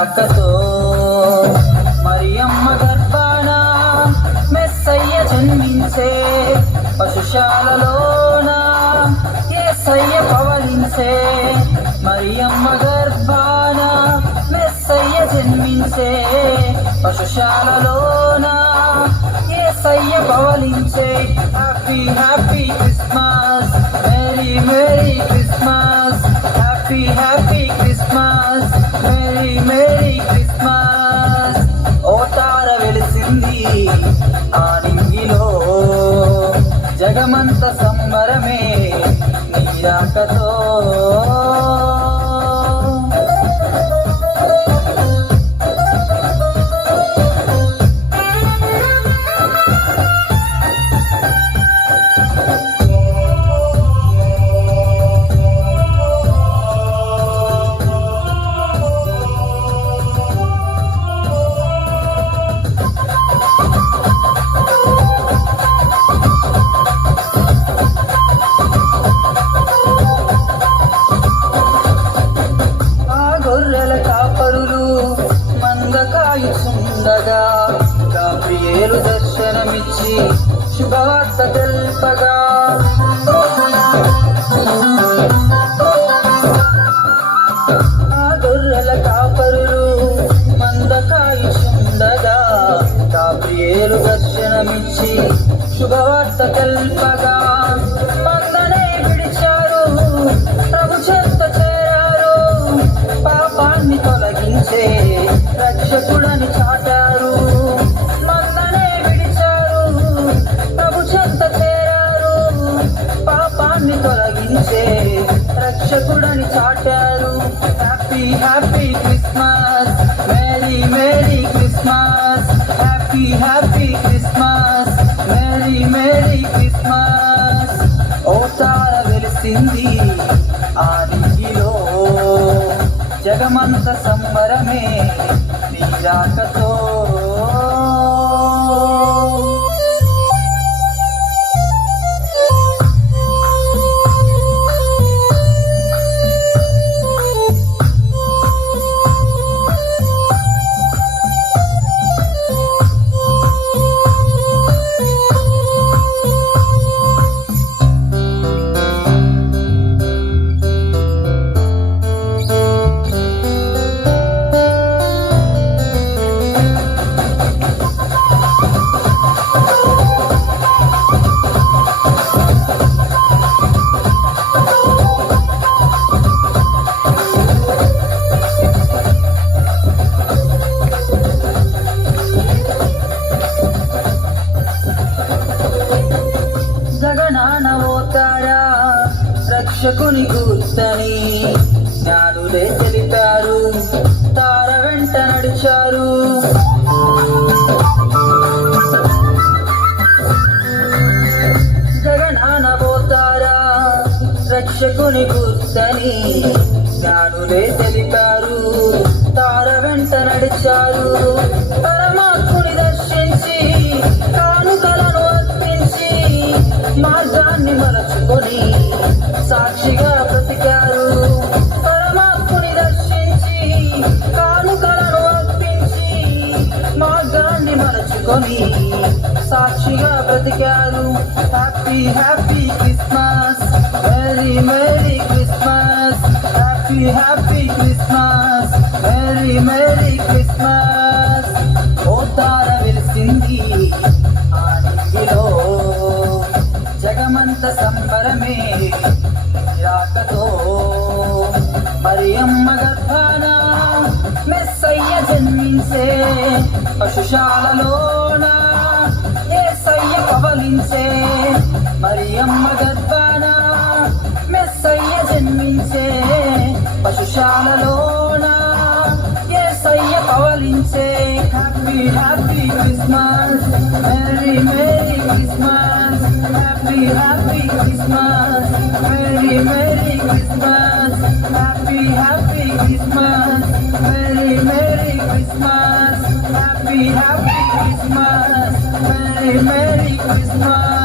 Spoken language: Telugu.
రాకతో మరియమ్మ గర్భాన మెస్సయ్య జన్మించే, పశుశాలలోన యేసయ్య పవలించే. మరియమ్మ గర్భాన మెస్సయ్య జన్మించే, పశుశాలలోన యేసయ్య పవలించే. Happy happy Christmas, merry merry Christmas, happy happy Christmas, merry merry Christmas. ఓ తార వెలిసింది ఆ నింగిలో, జగమంత సంబరమే నీ రాకతో. కాయుచుండగా గాబ్రియేలు దర్శనమిచ్చి శుభవార్త తెల్పగా, ఆ గొర్రెల కాపరులు మంద కాయుచుండగా గాబ్రియేలు దర్శనమిచ్చి శుభవార్త తెల్పగా, మందనే విడిచారు ప్రభు చెంత చేరారు, పాపాన్ని తొలగించే రక్షకుడని చాటారు. మందనే విడిచారు ప్రభు చెంత చేరారు, పాపాన్ని తొలగించే రక్షకుడని చాటారు. Happy happy Christmas, merry merry Christmas, happy happy Christmas, merry merry Christmas. ఓ తార వెలిసింది ఆ నింగిలో, జగమంత సంబరమే నీ రాకతో. రక్షకుని గుర్తని జ్ఞానులే తెలిపారు, తార వెంట నడిచారు. జగనానబోతారా రక్షకుని గుర్తని జ్ఞానులే తెలిపారు, తార వెంట నడిచారు. పరమాత్ముని దర్శించి కానుకలను అర్పించి మార్గాన్ని మరచుకొని సాక్షిగా బ్రతికారు. పరమాత్ముని దర్శించి కానుకలను అర్పించి మార్గాన్ని మరచుకొని సాక్షిగా బ్రతికారు. Happy happy Christmas, merry merry Christmas, happy happy Christmas, merry merry Christmas. ఓ తార వెలిసింది ఆ నింగిలో, జగమంత సంబరమే రాకతో. మరియమ్మ గర్భాన మెస్సయ్య జన్మించే, పశుశాలలోన యేసయ్య పవలించే. మరియమ్మ గర్భాన మెస్సయ్య జన్మించే, పశుశాలలోన యేసయ్య పవలించే. Happy happy Christmas, merry merry Christmas, happy happy Christmas, merry merry Christmas, happy happy Christmas, merry merry Christmas, happy happy Christmas, merry merry Christmas.